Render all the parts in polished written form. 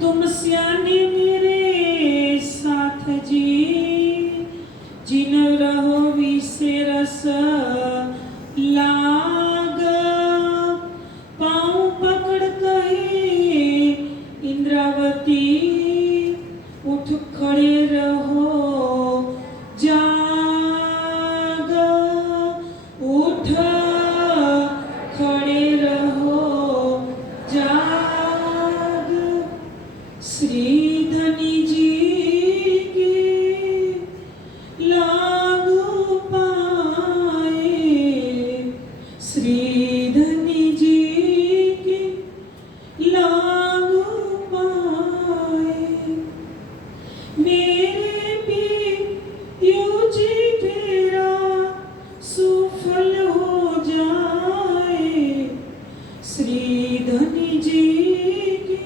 तुम स्याने मेरे साथ जी, जिन रहो विसे रस लाग। पाँव पकड़ कहे इंद्रावती, उठ खड़े रहो जाग। उठ खड़े रहो जाग। श्री धनी जी के लागू पाए, श्री धनी जी के लागू पाए। मेरे पियो जी फेरा सुफल हो जाए, श्री धनी जी के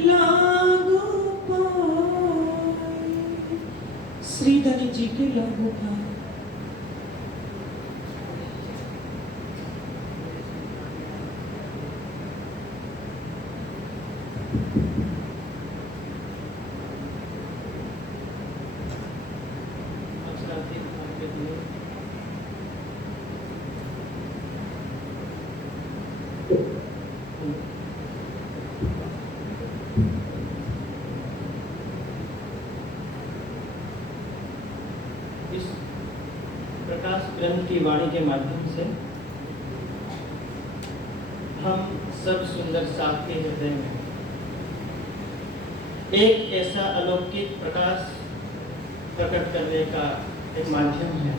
लागू पाए, श्री धनी जी के लागू पाए। इस प्रकाश ग्रंथ की वाणी के माध्यम से हम सब सुंदर साथ के हृदय में एक ऐसा अलौकिक प्रकाश प्रकट करने का एक माध्यम है।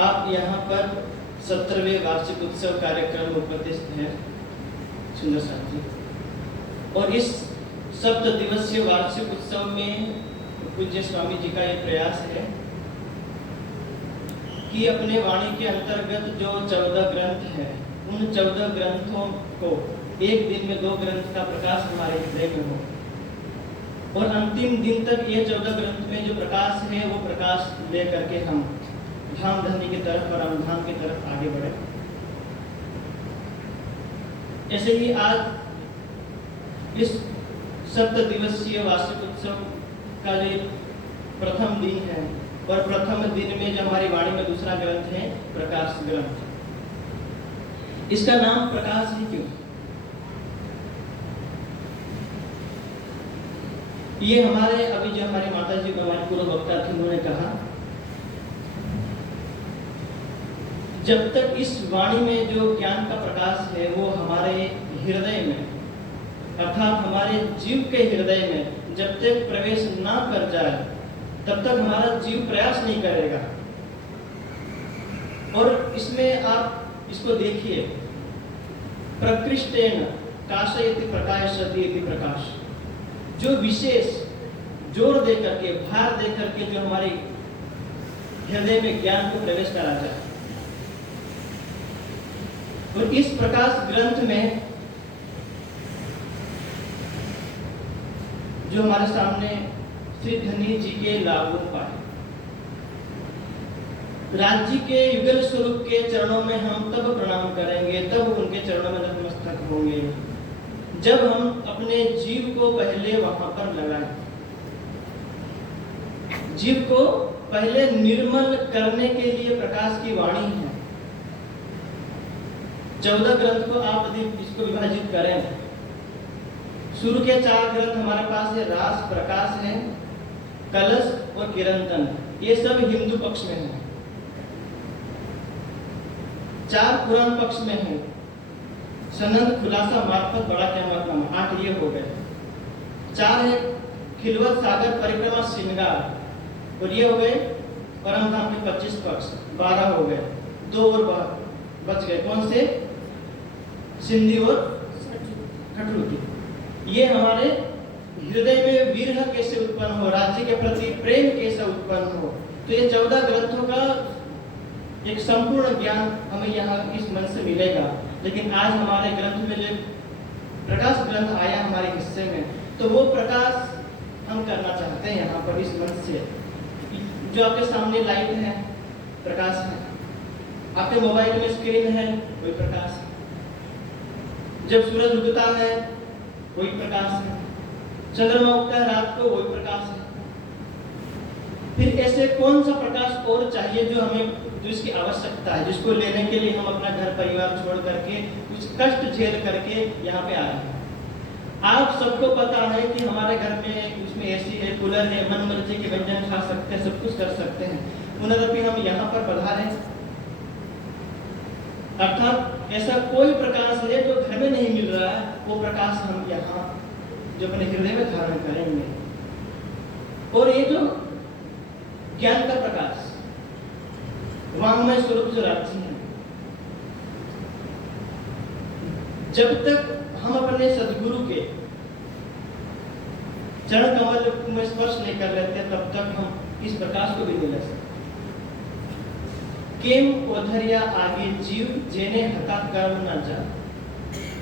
आप यहाँ पर 17वें वार्षिक उत्सव कार्यक्रम में उपस्थित हैं सुंदर साथी, और इस सप्त दिवसीय वार्षिक उत्सव में पूज्य स्वामी जी का ये प्रयास है कि अपने वाणी के अंतर्गत जो 14 ग्रंथ हैं, उन 14 ग्रंथों को एक दिन में 2 ग्रंथ का प्रकाश हमारे हृदय में हो, और अंतिम दिन तक ये 14 ग्रंथ में जो प्रकाश है वो प्रकाश लेकर के हम धाम धनी की तरफ, परमधाम की तरफ आगे बढ़े। ऐसे ही आज इस 7 दिवसीय वार्षिक उत्सव का जो प्रथम दिन है, और प्रथम दिन में जो हमारी वाणी में दूसरा ग्रंथ है प्रकाश ग्रंथ। इसका नाम प्रकाश ही क्यों? ये हमारे अभी जो हमारे माता जी को हमारे पूर्व वक्ता थे उन्होंने कहा, जब तक इस वाणी में जो ज्ञान का प्रकाश है वो हमारे हृदय में, अर्थात हमारे जीव के हृदय में जब तक प्रवेश ना कर जाए तब तक हमारा जीव प्रयास नहीं करेगा। और इसमें आप इसको देखिए, प्रकृष्टेन काशयति प्रकाशयति इति प्रकाश, जो विशेष जोर दे करके, भार दे करके जो हमारे हृदय में ज्ञान को प्रवेश करा जाए। और इस प्रकाश ग्रंथ में जो हमारे सामने श्री धनी जी के लागू पाए, राज्य के युगल स्वरूप के चरणों में हम तब प्रणाम करेंगे, तब उनके चरणों में नतमस्तक होंगे जब हम अपने जीव को पहले वहां पर लगाएं। जीव को पहले निर्मल करने के लिए प्रकाश की वाणी है। 14 ग्रंथ को आप यदि इसको विभाजित करें, शुरू के 4 ग्रंथ हमारे पास है, रास, प्रकाश है, कलश और किरंतन। ये सब हिंदू पक्ष में है। 4 पुराण पक्ष में है, सनंद, खुलासा, मार्फत, बड़ा क़यामतनामा, 8 ये हो गए। 4 है खिलवत, सागर, परिक्रमा, श्रृंगार, और ये हो गए परमधाम के 25 पक्ष, 12 हो गए। 2 और बच गए, कौन से? सिंधी और कठरुकी। ये हमारे हृदय में विरह कैसे उत्पन्न हो, राज्य के प्रति प्रेम कैसे उत्पन्न हो। तो ये 14 ग्रंथों का एक संपूर्ण ज्ञान हमें यहाँ इस मंच से मिलेगा। लेकिन आज हमारे ग्रंथ में जो प्रकाश ग्रंथ आया हमारे हिस्से में, तो वो प्रकाश हम करना चाहते हैं यहाँ पर इस मंच से। जो आपके सामने लाइट है, प्रकाश है, आपके मोबाइल में स्क्रीन है, वही प्रकाश है। जब सूरज उगता है वही प्रकाश है, चंद्रमा उगता है रात को वही प्रकाश है। फिर ऐसे कौन सा प्रकाश और चाहिए जो इसकी आवश्यकता है, जिसको लेने के लिए हम अपना घर परिवार छोड़ करके कुछ कष्ट झेल करके यहाँ पे आए हैं। आप सबको पता है कि हमारे घर में उसमें एसी है, कूलर है, मन मर्जी के व्यंजन खा सकते हैं, सब कुछ कर सकते हैं, उन्हें हम यहाँ पर पधारे। अर्थात ऐसा कोई प्रकाश है जो घर में नहीं मिल रहा है, वो प्रकाश हम यहाँ जो अपने हृदय में धारण करेंगे। और ये जो ज्ञान का प्रकाश, वांग्मय स्वरूप जो राज्य है, जब तक हम अपने सदगुरु के चरण कमल में स्पर्श नहीं कर लेते तब तक हम इस प्रकाश को भी नहीं ले सकते। केम ओधरिया आगे जीव जेने हका कर्म न जा,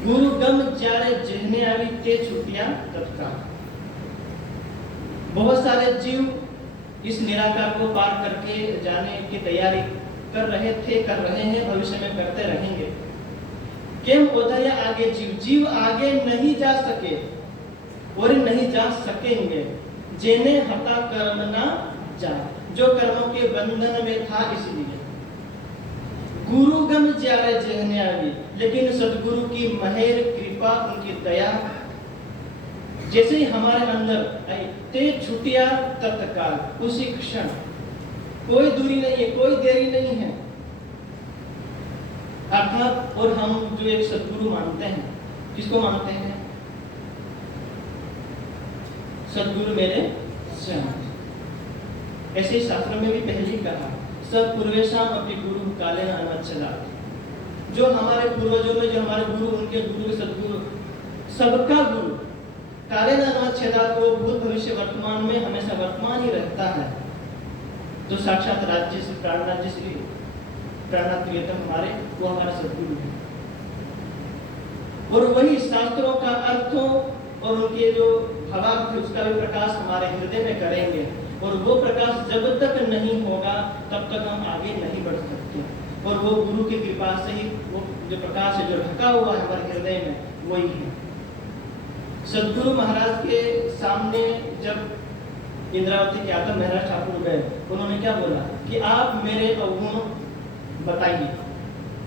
गुरु गम जारे जेने आवी ते छुटिया तत्काल। बहुत सारे जीव इस निराकार को पार करके जाने की तैयारी कर रहे थे, कर रहे हैं, भविष्य में करते रहेंगे। केम ओधरिया आगे जीव आगे नहीं जा सके और नहीं जा सकेंगे, जेने हका कर्म न जा, जो कर्मों के बंधन में था। इसलिए गुरु गम ज्यारे जहने आवी, लेकिन सदगुरु की मेहर कृपा, उनकी दया जैसे ही हमारे अंदर आई, ते छुटिया तत्काल, उसी क्षण। कोई दूरी नहीं है, कोई देरी नहीं है। अर्थात और हम जो एक सदगुरु मानते हैं, किसको मानते हैं? सदगुरु मेरे श्याम। ऐसे ही शास्त्र में भी पहले ही कहा, सब पूर्वेशाम अपनी गुरु काले अनवच्छला। जो हमारे पूर्वजों में जो हमारे गुरु, उनके गुरु, सदगुरु, सबका गुरु काले अनवच्छला को भूत भविष्य वर्तमान में हमेशा वर्तमान ही रहता है। जो साक्षात राज्य से प्राणनाथ जी श्री प्राणनाथ प्रियतम हमारे, वो हमारे सदगुरु हैं। और वही शास्त्रों का अर्थों और उनके जो भावार्थ उसका भी प्रकाश हमारे हृदय में करेंगे। और वो प्रकाश जब तक नहीं होगा तब तक हम आगे नहीं बढ़ सकते। और वो गुरु की कृपा से ही वो जो प्रकाश है, जो ढका हुआ है हमारे हृदय में, वही है। सदगुरु महाराज के सामने जब इंद्रावती के आदम महाराज ठाकुर गए, उन्होंने क्या बोला कि आप मेरे अवगुण बताइए,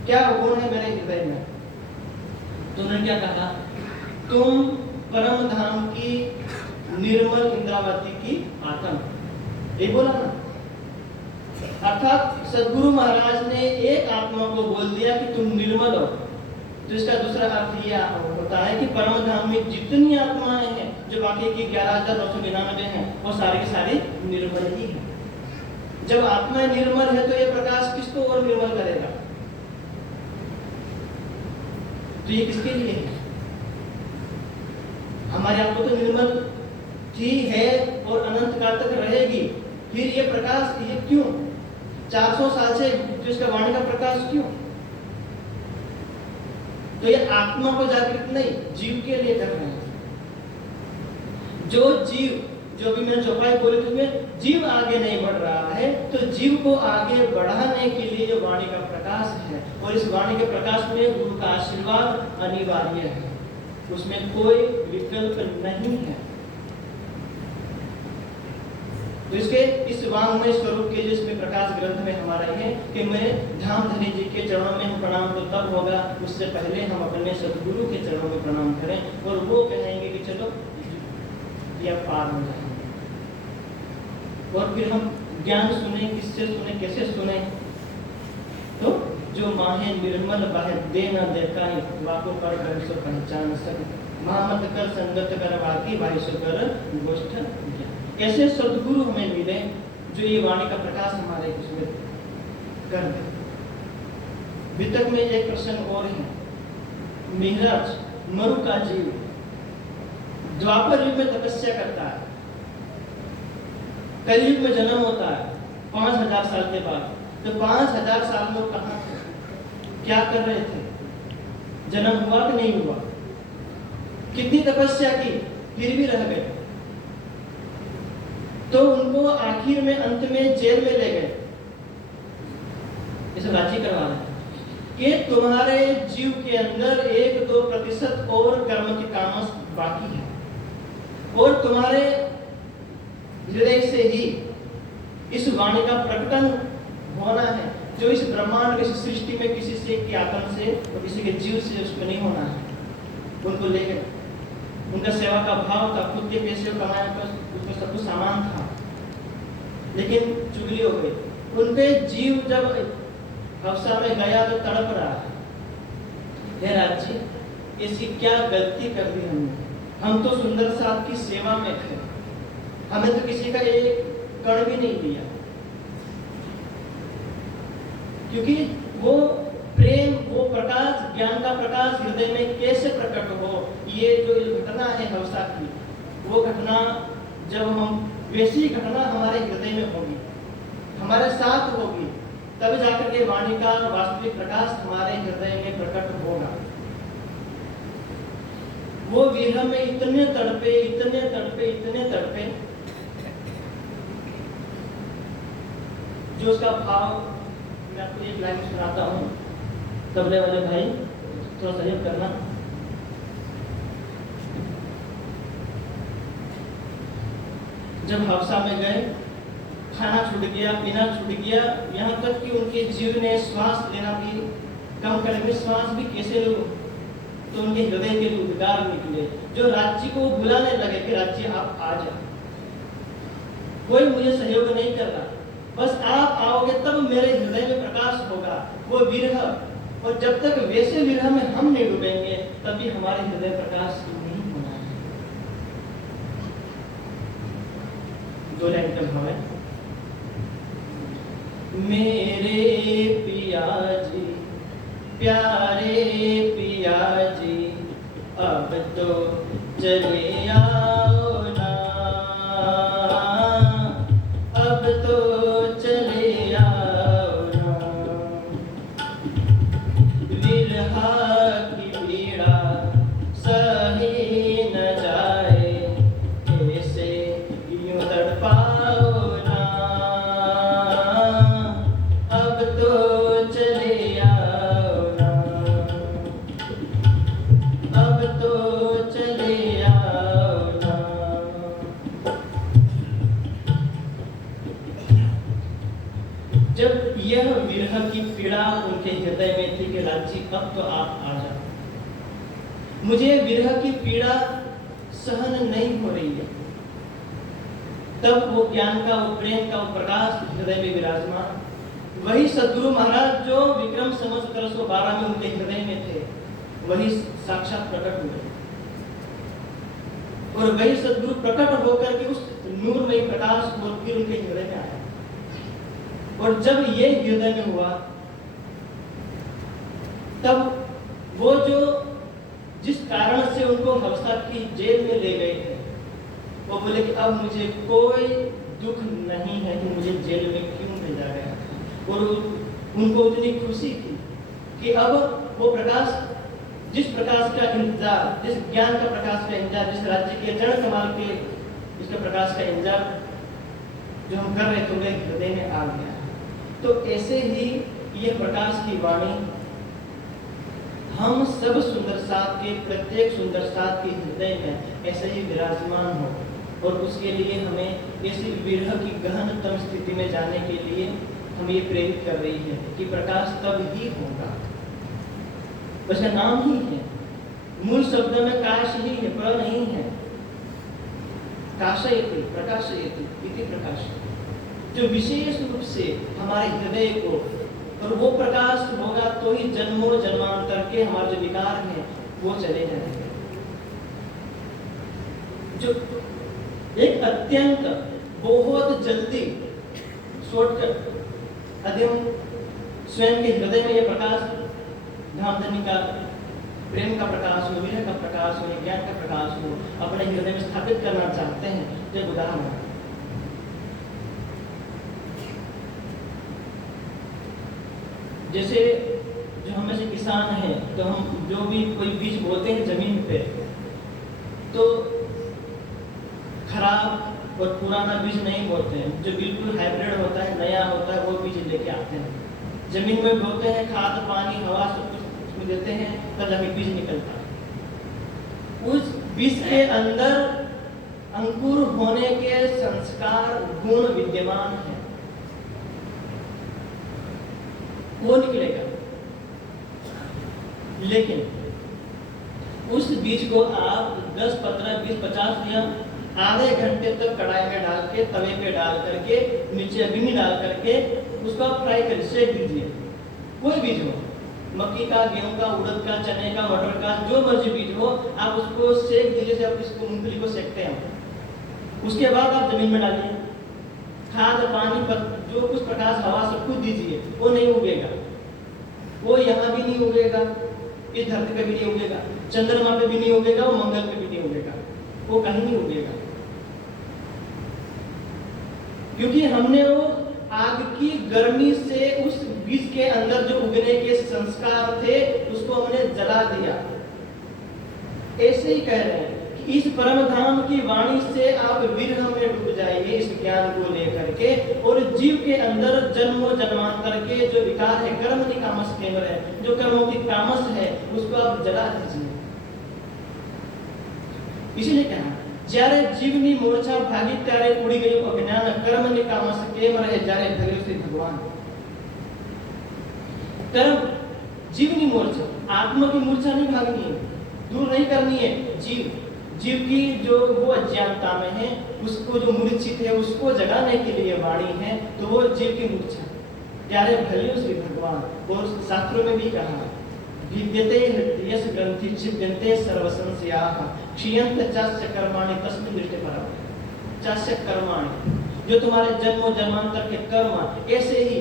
क्या अवगुण है मेरे हृदय में? तो उन्होंने क्या कहा, तुम परम धाम की निर्मल इंद्रावती की आत्मा, ये बोला ना। अर्थात सदगुरु महाराज ने एक आत्मा को बोल दिया कि तुम निर्मल हो। तो इसका दूसरा अर्थ यह होता है कि परम धाम में जितनी आत्माएं हैं, जो बाकी की 11,999 हैं, वो सारी की सारी निर्मल ही है। जब आत्मा निर्मल है तो ये प्रकाश किसको और निर्मल करेगा? तो ये किसके लिए है? हमारी आत्मा तो निर्मल थी, है और अनंत काल तक रहेगी। फिर ये प्रकाश ये क्यों 400 साल से जो इसका वाणी का प्रकाश क्यों? तो ये आत्मा को जागृत नहीं, जीव के लिए कर रहे हैं। जो जीव, जो भी मैंने चौपाई बोली थी, उसमें जीव आगे नहीं बढ़ रहा है, तो जीव को आगे बढ़ाने के लिए जो वाणी का प्रकाश है, और इस वाणी के प्रकाश में गुरु का आशीर्वाद अनिवार्य है, उसमें कोई विकल्प नहीं है। तो इसके इस वांग्मय स्वरूप के जिसमें प्रकाश ग्रंथ में हमारा ये कि मैं धामधनी जी के चरणों में प्रणाम तो तब होगा, उससे पहले हम अपने सदगुरु के चरणों में प्रणाम करें और वो कहेंगे कि चलो या पार हो जाएंगे। और फिर हम ज्ञान सुने, किससे सुने, कैसे सुने? तो जो माहे निर्मल बाहे दे न देता ही वाको पर भविष्य पहचान सक, महामत कर संगत कर वाकी भाई कर गोष्ठ। ऐसे सदगुरु हमें मिले जो ये वाणी का प्रकाश हमारे उसमें कर दे। वितक में एक प्रश्न और है, मिहराज मरु का जीव द्वापर युग में तपस्या करता है, कलयुग में जन्म होता है 5000 साल के बाद, तो 5000 साल लोग कहाँ थे, क्या कर रहे थे? जन्म हुआ कि नहीं हुआ? कितनी तपस्या की, फिर भी रह गए। तो उनको आखिर में अंत में जेल में ले गए। जैसे राज्य करवा रहे हैं कि तुम्हारे जीव के अंदर 1-2% और कर्म की कामना बाकी है, और तुम्हारे हृदय से ही इस वाणी का प्रकटन होना है, जो इस ब्रह्मांड इस सृष्टि में किसी से के आत्म से और किसी के जीव से उसको नहीं होना है। उनको ले गए, उनका सेवा का भाव था, खुद के पैसे कमाया था, उसमें सब कुछ सामान था, लेकिन चुगली हो गई। उनके जीव जब हफ्सा में गया तो तड़प रहा है, हे राज्य, ऐसी क्या गलती कर दी हमने? हम तो सुंदर साथ की सेवा में थे, हमें तो किसी का एक कण भी नहीं दिया। क्योंकि वो प्रेम, वो प्रकाश, ज्ञान का प्रकाश हृदय में कैसे प्रकट हो, ये जो घटना है हवसा की, वो घटना जब हम वैसी घटना हमारे हृदय में होगी, हमारे साथ होगी, तब जाकर के वाणी का वास्तविक प्रकाश हमारे हृदय में प्रकट होगा। वो विरह में इतने तड़पे, इतने तड़पे, इतने तड़पे, जो उसका भाव मैं आपको एक लाइन सुनाता हूँ। तबले वाले भाई थोड़ा सहयोग करना। जब हफ्सा में गए, खाना छूट गया, पीना छूट गया, यहाँ तक कि उनके जीव ने श्वास लेना भी कम करके, श्वास भी कैसे लो, तो उनके हृदय के लिए उद्गार निकले, जो राज्य को बुलाने लगे कि राज्य आप आ जाओ, कोई मुझे सहयोग नहीं कर रहा, बस आप आओगे तब मेरे हृदय में प्रकाश होगा। वो विरह, और जब तक वैसे विरह में हम नहीं डूबेंगे तभी हमारे हृदय प्रकाश नहीं होना है। 2 लाइन का भाव है। मेरे पिया जी, प्यारे पिया जी, अब तो चले आओ ना, अब तो चले आओ ना, विरहा की पीड़ा सही न जाए, ऐसे यूं तड़पाओ ना, अब तो चले आओ ना, अब तो चले आओ ना। जब यह विरह की पीड़ा उनके हृदय में थी कि राज्य अब तो आप आ जाओ, मुझे विरह की पीड़ा सहन नहीं हो रही है, तब वो ज्ञान का, वो प्रेम का, वो प्रकाश हृदय में विराजमान, वही सदगुरु महाराज जो विक्रम संवत 1712 में उनके हृदय में थे, वही साक्षात प्रकट हुए, और वही सदगुरु प्रकट होकर के उस नूरमय प्रकाश और फिर उनके हृदय में आया। और जब ये हृदय में हुआ, तब वो जो जिस कारण से उनको हवसा की जेल में ले गए थे, वो बोले कि अब मुझे कोई दुख नहीं है कि मुझे जेल में क्यों भेजा गया, और उनको उतनी खुशी थी कि अब वो प्रकाश, जिस प्रकाश का इंतजार, जिस ज्ञान का प्रकाश का इंतजार, जिस राज्य के चरण कमाल के जिसका प्रकाश का इंतजार जो हम कर रहे थे, उन्हें हृदय में आ गया। तो ऐसे ही यह प्रकाश की वाणी हम सब सुंदर साथ के, प्रत्येक सुंदर साथ के हृदय में ऐसे ही विराजमान हो, और उसके लिए हमें ऐसी विरह की गहनतम स्थिति में जाने के लिए हम ये प्रेरित कर रही है कि प्रकाश तब ही होगा। उसका नाम ही है, मूल शब्द में काश ही है, प्र नहीं है। काशयति, प्रकाशयति, इति प्रकाश, जो विशेष रूप से हमारे हृदय को, और वो प्रकाश होगा तो ही जन्मों जन्मांतर के हमारे जो विकार हैं वो चले जाएंगे। जो एक अत्यंत बहुत जल्दी शॉर्टकट, यदि हम स्वयं के हृदय में यह प्रकाश, धामधनी का, प्रेम का प्रकाश हो, विरह का प्रकाश हो, ज्ञान का प्रकाश हो, अपने हृदय में स्थापित करना चाहते हैं, तो उदाहरण जैसे जो हम में से किसान हैं, तो हम जो भी कोई बीज बोते हैं जमीन पे, तो खराब और पुराना बीज नहीं बोते हैं, जो बिल्कुल हाइब्रिड होता है, नया होता है, वो बीज लेके आते हैं। जमीन में बोते हैं, खाद पानी हवा सब कुछ उसमें देते हैं, तब जाके बीज निकलता है। उस बीज के अंदर अंकुर होने के संस्कार गुण विद्यमान है, वो निकलेगा। लेकिन उस बीज को आप 10, 15, 20, 50 या आधे घंटे तक कढ़ाई में डाल के, तवे पे डाल करके, नीचे अग्नि डाल करके उसको आप फ्राई कर सेक दीजिए। कोई बीज हो, मक्की का, गेहूं का, उड़द का, चने का, मटर का, जो मर्जी बीज हो, आप उसको सेक दीजिए। जैसे आप इसको मूंगफली को सेकते हैं, उसके बाद आप जमीन में डालिए, खाद पानी पर जो कुछ प्रकाश हवा सब कुछ दीजिए, वो नहीं उगेगा। वो यहाँ भी नहीं उगेगा, इस धरती पे भी नहीं उगेगा, चंद्रमा पे भी नहीं उगेगा, वो मंगल पे भी नहीं उगेगा, वो कहीं नहीं उगेगा। क्योंकि हमने वो आग की गर्मी से उस बीज के अंदर जो उगने के संस्कार थे उसको हमने जला दिया। ऐसे ही कह रहे हैं कि इस परम धाम की वाणी से आप विरह में डूब जाइए इस ज्ञान को लेकर के, और जीव के अंदर जन्मों जन्मांतर के जो विकार है, कर्म की कामस केंद्र है, जो कर्मों की तामस है, उसको आप जला दीजिए। इसलिए कहा, જ્યારે જીવની મોરછા ભાગી ત્યારે ઉડી ગયું અજ્ઞાન, કર્મની કામસ કેમ રહે જ્યારે ધર્યો શ્રી ભગવાન। कर्म जीवनी मूर्छा, आत्मा की मूर्छा नहीं भागनी है, दूर नहीं करनी है। जीव की जो वो अज्ञानता में है, उसको जो मूर्छित है उसको जगाने के लिए वाणी है, तो वो जीव की मूर्छा ત્યારે ભલ્યો શ્રી ભગવાન। और शास्त्रों में भी कहा, विद्यते हृदयस्य ग्रंथि छिद्यन्ते सर्वसंशयाः क्षीयन्त चास्य कर्माणि तस्मिन् दृष्टे परम। चास्य कर्माणि, जो तुम्हारे जन्मों जन्मांतर के कर्म, ऐसे ही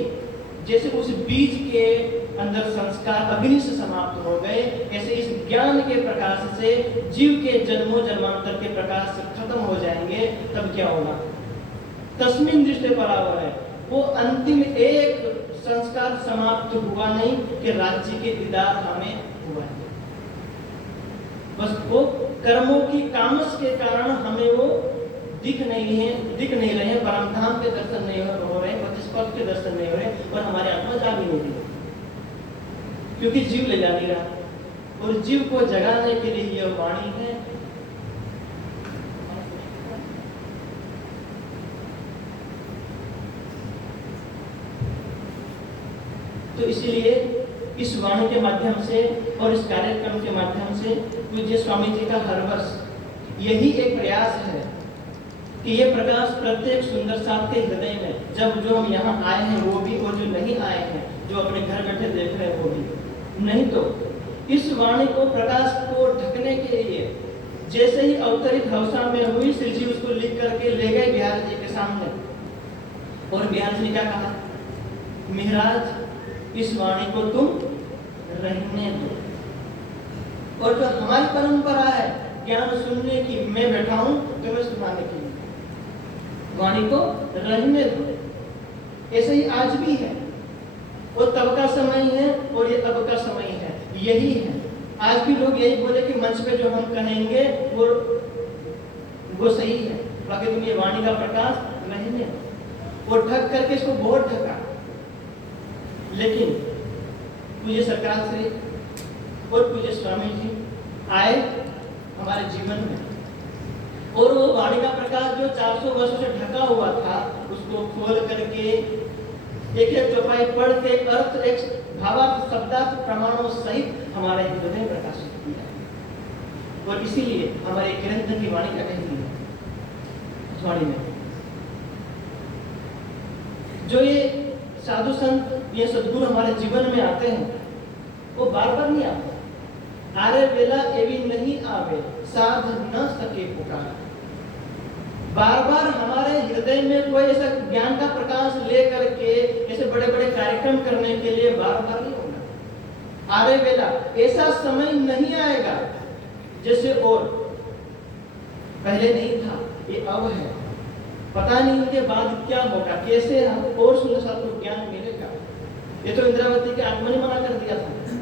जैसे उस बीज के अंदर संस्कार अग्नि से समाप्त हो गए, ऐसे इस ज्ञान के प्रकाश से जीव के जन्मों जन्मांतर के प्रकाश खत्म हो जाएंगे। तब क्या होगा? तस्मिन् दृष्टे परावर है, वो अंतिम एक संस्कार समाप्त हुआ नहीं कि राज्य के दीदार हमें हुआ है। बस वो कर्मों की कामस के कारण हमें वो दिख नहीं रहे हैं, परम धाम के दर्शन नहीं हो रहे, प्रतिस्पर्ध के दर्शन नहीं हो रहे, और हमारे आत्मा जा भी नहीं रही, क्योंकि जीव ले जा नहीं रहा। और जीव को जगाने के लिए यह वाणी है। तो इसीलिए इस वाणी के माध्यम से और इस कार्यक्रम के माध्यम से पूज्य स्वामी जी का हर वर्ष यही एक प्रयास है कि ये प्रकाश प्रत्येक सुंदर साथ के हृदय में, जब जो हम यहाँ आए हैं वो भी, और जो नहीं आए हैं, जो अपने घर बैठे देख रहे हैं वो भी। नहीं तो इस वाणी को, प्रकाश को ढकने के लिए जैसे ही अवतरित हौसा में हुई, श्री जी उसको लिख करके ले गए बिहार जी के सामने, और बिहार जी ने क्या कहा? महाराज, इस वाणी को तुम रहने दो। और जो हमारी परंपरा है ज्ञान सुनने की, मैं बैठा हूं तुम्हें सुनाने के लिए, वाणी को रहने दो। ऐसे ही आज भी है, वो तब का समय है और ये अब का समय है, यही है। आज भी लोग यही बोले कि मंच पे जो हम कहेंगे वो सही है, बाकी तुम ये वाणी का प्रकाश रहने दो। वो ढक करके इसको बहुत ढका, लेकिन पूज्य सरकार श्री और पूज्य स्वामी जी आए हमारे जीवन में, और वो वाणी का प्रकाश जो 400 वर्षों से ढका हुआ था, उसको खोल करके एक एक चौपाई पढ़ के अर्थ, एक भावार्थ, शब्दार्थ, प्रमाणों सहित हमारे हृदय में प्रकाशित किया। और इसीलिए हमारे किरण की वाणी का कही है, वाणी में जो ये साधु संत, ये सदगुरु हमारे जीवन में आते हैं, वो बार बार नहीं आते। आरे वेला एवी नहीं आवे, साध न सके पुकार। बार बार हमारे हृदय में कोई ऐसा ज्ञान का प्रकाश ले करके ऐसे बड़े बड़े कार्यक्रम करने के लिए बार बार नहीं होगा। आरे वेला, ऐसा समय नहीं आएगा जैसे और पहले नहीं था, ये अब है। पता नहीं इनके बाद क्या होगा, कैसे हम और सुंदर सा ज्ञान मिलेगा। ये तो इंद्रावती के आत्मा ने मना कर दिया था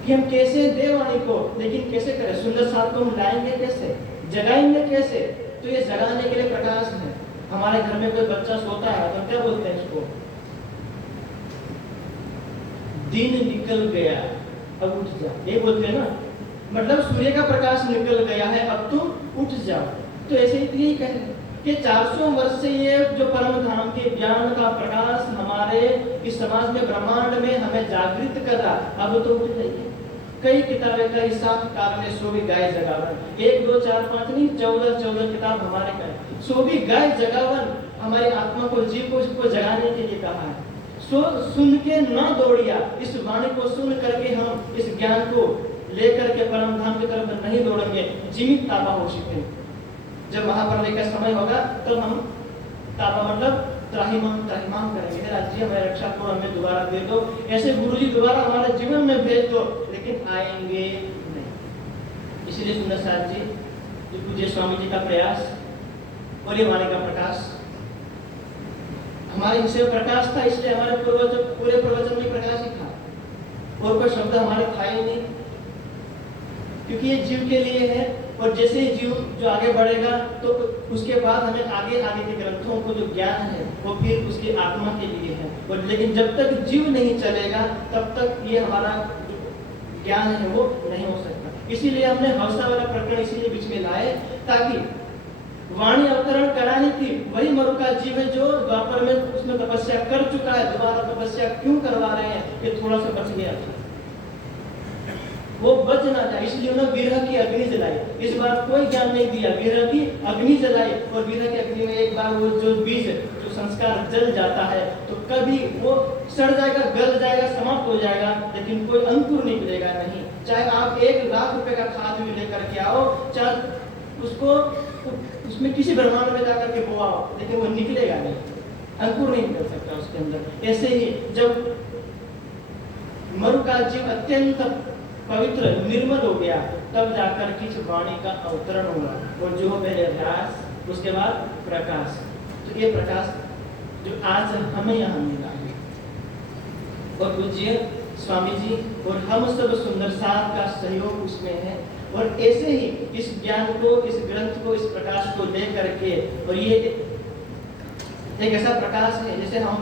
कि हम कैसे दे वाणी को, लेकिन कैसे करें? सुंदर साथ को हम लाएंगे कैसे, जगाएंगे कैसे? तो ये जगाने के लिए प्रकाश है। हमारे घर में कोई बच्चा सोता है तो क्या बोलते हैं इसको? दिन निकल गया, अब उठ जा, ये बोलते हैं ना, मतलब सूर्य का प्रकाश निकल गया है, अब तुम उठ जाओ। तो ऐसे ही यही कह रहे कि 400 वर्ष से ये जो परम धाम के ज्ञान का प्रकाश हमारे इस समाज में, ब्रह्मांड में हमें जागृत कर रहा, अब तो उठ जाइए। कई किताबें का हिसाब किताब में सो भी गाय जगावन, 1 2 4 5 नहीं, 14 किताब हमारे का सो भी गाय जगावन हमारी आत्मा को, जीव को जगाने के लिए कहा है। सो सुन के न दौड़िया, इस वाणी को सुन करके हम इस ज्ञान को लेकर के परम धाम की तरफ नहीं दौड़ेंगे, जीवित ताबा हो चुके। जब महाप्रलय का समय होगा तो हम ताबा मतलब त्राहिमाम करेंगे, राज्य हमें रक्षा को हमें दोबारा दे दो, ऐसे गुरुजी दोबारा हमारे जीवन में भेज दो, लेकिन आएंगे नहीं। इसलिए सुंदर साथ जी, जो पूज्य स्वामी जी का प्रयास और ये वाणी का प्रकाश हमारे इनसे प्रकाश था, इसलिए हमारे पूरे प्रवचन में प्रकाश ही था, और कोई शब्द हमारे था ही नहीं, क्योंकि ये जीव के लिए है। और जैसे ही जीव जो आगे बढ़ेगा तो उसके बाद हमें आगे के ग्रंथों को जो ज्ञान है वो फिर उसकी आत्मा के लिए है, और लेकिन जब तक जीव नहीं चलेगा तब तक ये हमारा ज्ञान है वो नहीं हो सकता। इसीलिए हमने हौसा वाला प्रकरण इसीलिए बीच में लाए, ताकि वाणी अवतरण करानी थी, वही मरु का जीव है जो द्वापर में उसमें तपस्या कर चुका है, दोबारा तपस्या क्यों करवा रहे हैं, ये थोड़ा सा बच गया था, वो बच ना जाए, इसलिए उन्होंने विरह की अग्नि जलाई। इस बार कोई ज्ञान नहीं दिया, विरह की अग्नि जलाई, और विरह की अग्नि में एक बार वो जो बीज जो संस्कार जल जाता है तो कभी वो सड़ जाएगा, गल जाएगा, समाप्त हो जाएगा, लेकिन कोई अंकुर निकलेगा नहीं। चाहे आप 1 लाख रुपए का खाद भी लेकर के आओ, चाहे उसको उसमें किसी ब्रह्मांड में जाकर के बोआओ, लेकिन वो निकलेगा नहीं, अंकुर नहीं निकल सकता उसके अंदर। ऐसे ही जब मरु का जीव अत्यंत पवित्र निर्मल हो गया, तब जाकर किस वाणी का अवतरण हुआ, और जो पहले अभ्यास उसके बाद प्रकाश। तो ये प्रकाश जो आज हमें यहाँ मिला है, और पूज्य स्वामी जी और हम सब सुंदर साथ का सहयोग उसमें है। और ऐसे ही इस ज्ञान को, इस ग्रंथ को, इस प्रकाश को ले करके, और ये एक ऐसा प्रकाश है जैसे हम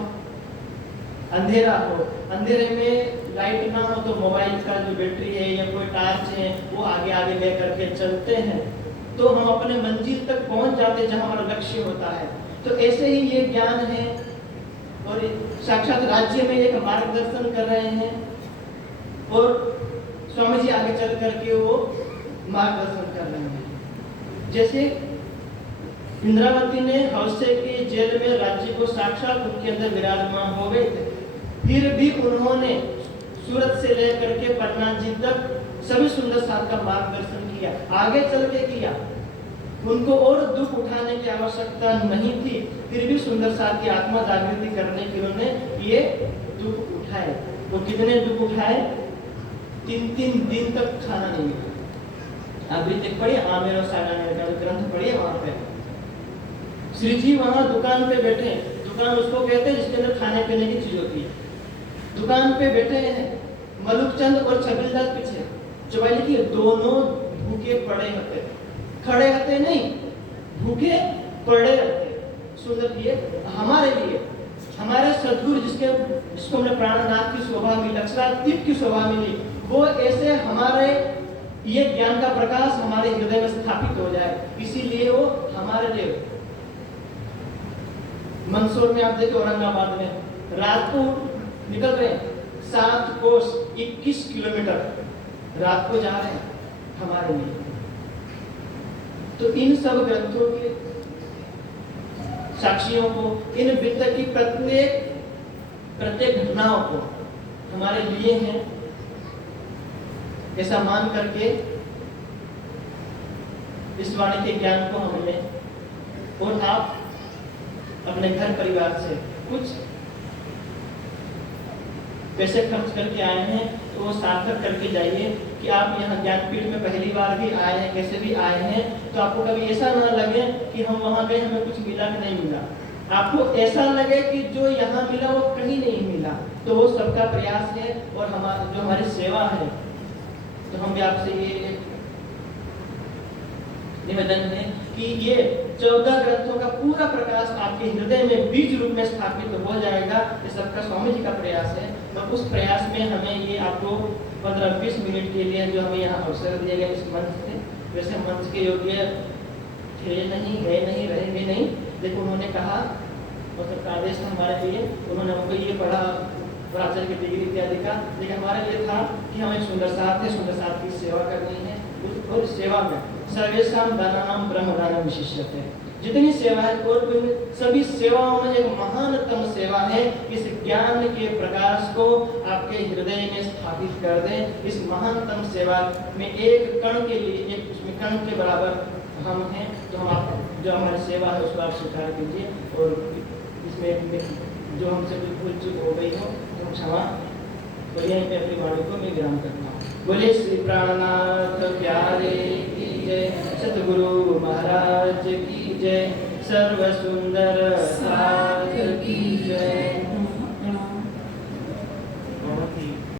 अंधेरा हो, अंधेरे में लाइट ना हो तो मोबाइल का जो बैटरी है या कोई टॉर्च है वो आगे ले करके चलते हैं, तो हम अपने मंजिल तक पहुंच जाते हैं जहां हमारा लक्ष्य होता है। तो ऐसे ही ये ज्ञान है, और साक्षात राज्य में एक मार्गदर्शन कर रहे हैं, और स्वामी जी आगे चल करके वो मार्गदर्शन कर रहे हैं। जैसे इंद्रावती ने हौसे के जेल में राज्य को साक्षात उनके अंदर विराजमान हो गए थे, फिर भी उन्होंने सूरत से लेकर के पटना जी तक सभी सुंदर साथ का मार्गदर्शन किया, आगे चल के किया। उनको और दुख उठाने की आवश्यकता नहीं थी, फिर भी सुंदर साथ की आत्मा जागृति करने के उन्होंने ये दुख उठाए। वो कितने दुख उठाए? 3 दिन तक खाना नहीं मिला। अभी तक पढ़िए आमेर और सागानेर का ग्रंथ पढ़िए, वहां पे श्री जी वहां दुकान पे बैठे, दुकान उसको कहते हैं जिसके अंदर खाने पीने की चीज होती है। दुकान पे बैठे हैं, मलुकचंद और छबिलदास पीछे, चौबाली की दोनों भूखे पड़े होते, खड़े होते नहीं, भूखे पड़े रहते। सुंदर ये हमारे लिए, हमारे सद्गुरु जिसको हमने प्राणनाथ की शोभा मिली, अक्षरातीत की शोभा मिली, वो ऐसे हमारे ये ज्ञान का प्रकाश हमारे हृदय में स्थापित हो जाए, इसीलिए वो हमारे लिए। मंदसौर में आप देखिए, औरंगाबाद में रात को निकल रहे हैं, 7 कोस 21 किलोमीटर रात को जा रहे हैं हमारे लिए। तो इन सब ग्रंथों के साक्षियों को, इन विद्या की प्रत्येक घटनाओं को हमारे लिए हैं, ऐसा मान करके इस वाणी के ज्ञान को हमने, और आप अपने घर परिवार से कुछ पैसे खर्च करके आए हैं तो वो सार्थक करके जाइए कि आप यहाँ ज्ञानपीठ में पहली बार भी आए हैं, कैसे भी आए हैं, तो आपको कभी ऐसा ना लगे कि हम वहाँ गए हमें कुछ मिला कि नहीं मिला। आपको ऐसा लगे कि जो यहाँ मिला वो कहीं नहीं मिला, तो वो सबका प्रयास है और जो हमारी सेवा है। तो हम भी आपसे ये निवेदन है कि ये 14 ग्रंथों का पूरा प्रकाश आपके हृदय में बीज रूप में स्थापित हो जाएगा। ये सबका स्वामी जी का प्रयास है। तो उस प्रयास में हमें ये आपको 15-20 मिनट के लिए जो हमें यहाँ अवसर दिया गया इस मंच से, वैसे मंच के योग्य थे नहीं, गए नहीं, रहेंगे नहीं। देखो उन्होंने कहा मतलब आदेश था हमारे लिए, उन्होंने हमको ये पढ़ा प्राचार्य की डिग्री इत्यादि का, लेकिन हमारे लिए था कि हमें सुंदर साथ की सेवा करनी है। और इस सेवा में सर्वेशाम दानानाम ब्रह्मदानम विशिष्यते, जितनी सेवा है और सभी सेवाओं में एक महानतम सेवा है इस ज्ञान के प्रकाश को आपके हृदय में स्थापित कर दें। इस महानतम सेवा में एक कण के लिए, एक उसमें कण के बराबर हम हैं, तो हम आप जो हमारी सेवा है उसको आप स्वीकार कीजिए और इसमें जो हमसे कोई भूल चूक हो गई हो तो क्षमा। तो यहीं पे अपनी वाणी को मैं विराम करता हूँ। बोले श्री प्राणनाथ प्यारे की जय, सतगुरु महाराज की जय, सर्व सुंदर साथ की जय।